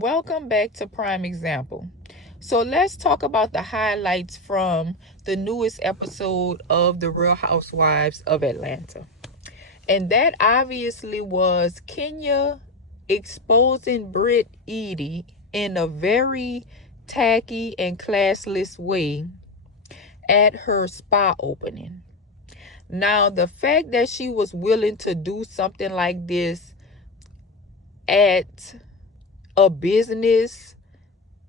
Welcome back to Prime Example. So let's talk about the highlights from the newest episode of The Real Housewives of Atlanta. And that obviously was Kenya exposing Brit Eady in a very tacky and classless way at her spa opening. Now, the fact that she was willing to do something like this at a business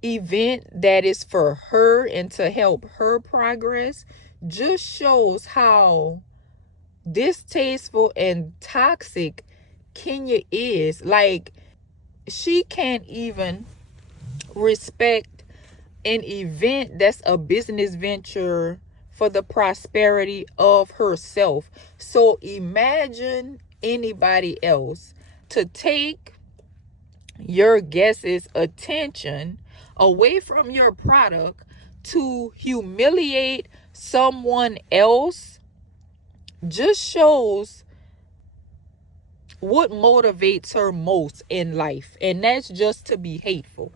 event that is for her and to help her progress just shows how distasteful and toxic Kenya is. Like, she can't even respect an event that's a business venture for the prosperity of herself. So imagine anybody else to take your guest's attention away from your product to humiliate someone else. Just shows what motivates her most in life, and that's just to be hateful.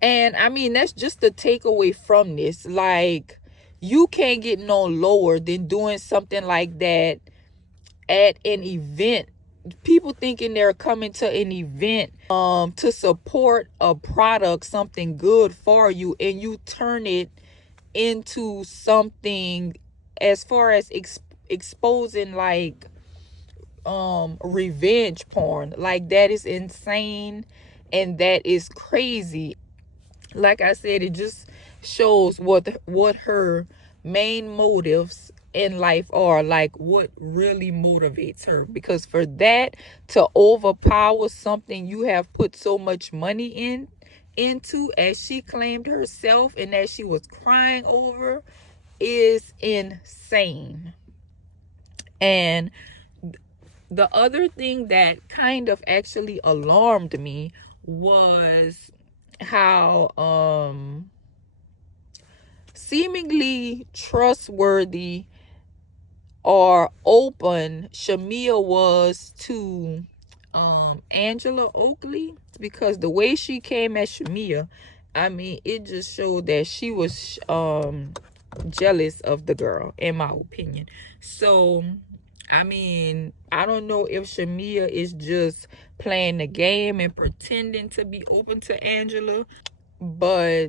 And I mean, that's just the takeaway from this. Like, you can't get no lower than doing something like that at an event. People thinking they're coming to an event to support a product, something good for you, and you turn it into something as far as exposing like revenge porn. Like, that is insane and that is crazy. Like I said, it just shows what her main motives in life are, like what really motivates her. Because for that to overpower something you have put so much money into, as she claimed herself and that she was crying over, is insane. And the other thing that kind of actually alarmed me was how seemingly trustworthy or open Shamia was to Angela Oakley. Because the way she came at Shamia, I mean, it just showed that she was jealous of the girl, in my opinion. So I mean, I don't know if Shamia is just playing the game and pretending to be open to Angela, but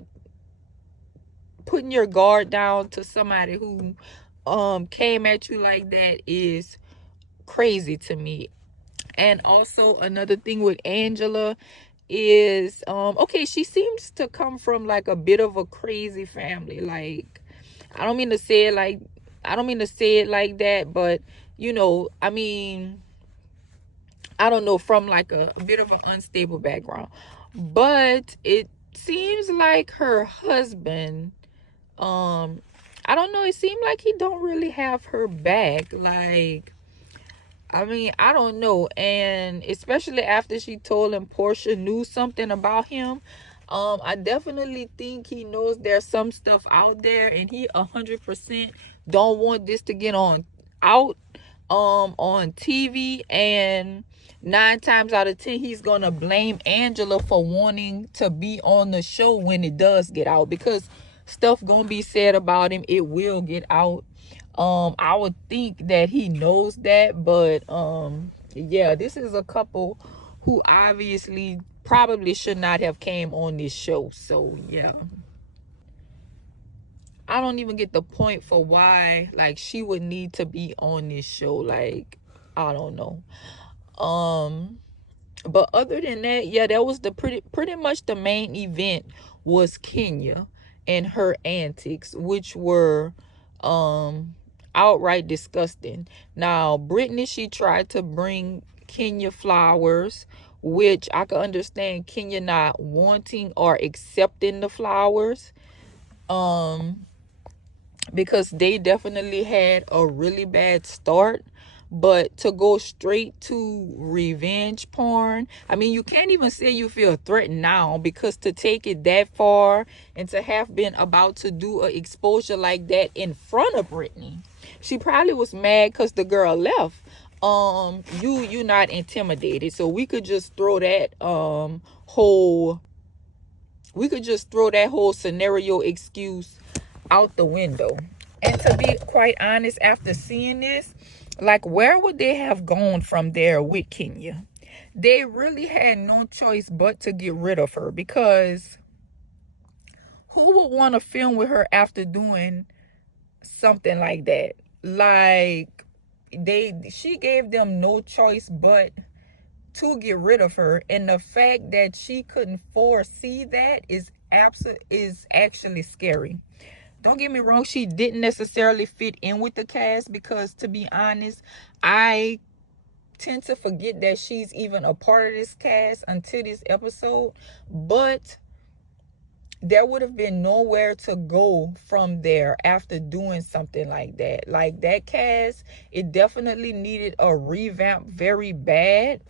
putting your guard down to somebody who came at you like that is crazy to me. And also another thing with Angela is okay, she seems to come from like a bit of a crazy family. Like, I don't mean to say it like that, but I mean, I don't know, from like a bit of an unstable background. But it seems like her husband, I don't know, it seemed like he don't really have her back. Like, I mean, I don't know. And especially after she told him Portia knew something about him, I definitely think he knows there's some stuff out there, and he 100% don't want this to get out on TV. And 9 times out of 10, he's gonna blame Angela for wanting to be on the show when it does get out, because stuff gonna be said about him. It will get out. I would think that he knows that, but yeah, this is a couple who obviously probably should not have came on this show. So yeah, I don't even get the point for why like she would need to be on this show. Like, I don't know. But other than that, yeah, that was the pretty much the main event was Kenya and her antics, which were outright disgusting. Now, Brittany, she tried to bring Kenya flowers, which I could understand Kenya not wanting or accepting the flowers. Because they definitely had a really bad start. But to go straight to revenge porn, I mean, you can't even say you feel threatened now, because to take it that far and to have been about to do an exposure like that in front of Brittany, she probably was mad because the girl left. you not intimidated. So we could just throw that whole scenario excuse out the window. And to be quite honest, after seeing this, like, where would they have gone from there with Kenya? They really had no choice but to get rid of her, because who would want to film with her after doing something like that? Like, she gave them no choice but to get rid of her, and the fact that she couldn't foresee that is actually scary. Don't get me wrong, she didn't necessarily fit in with the cast, because to be honest, I tend to forget that she's even a part of this cast until this episode. But there would have been nowhere to go from there after doing something like that. Like, that cast, it definitely needed a revamp very bad.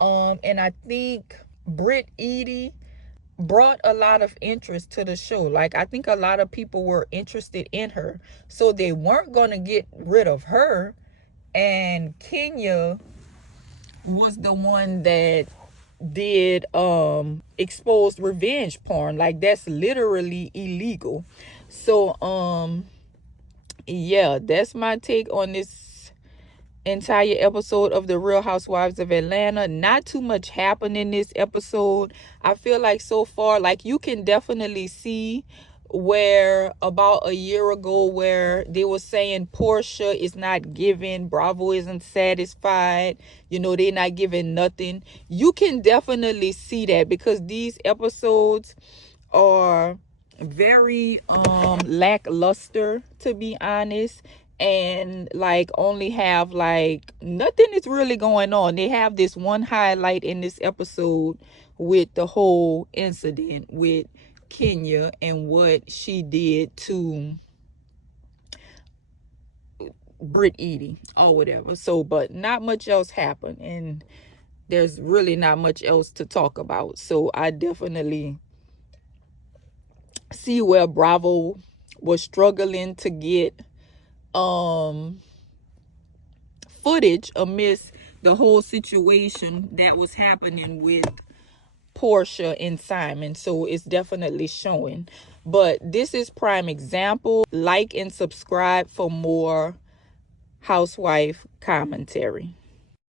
And I think Brit Eady brought a lot of interest to the show. Like, I think a lot of people were interested in her, so they weren't going to get rid of her. And Kenya was the one that did exposed revenge porn. Like, that's literally illegal. So yeah, that's my take on this entire episode of the Real Housewives of Atlanta. Not too much happened in this episode. I feel like so far, like, you can definitely see where about a year ago, where they were saying Portia is not giving, Bravo isn't satisfied, they're not giving nothing. You can definitely see that, because these episodes are very lackluster, to be honest, and like only have, like, nothing is really going on. They have this one highlight in this episode with the whole incident with Kenya and what she did to Brit Eady or whatever. So, but not much else happened, and there's really not much else to talk about. So I definitely see where Bravo was struggling to get footage amidst the whole situation that was happening with Portia and Simon. So it's definitely showing. But this is prime example. Like and subscribe for more housewife commentary.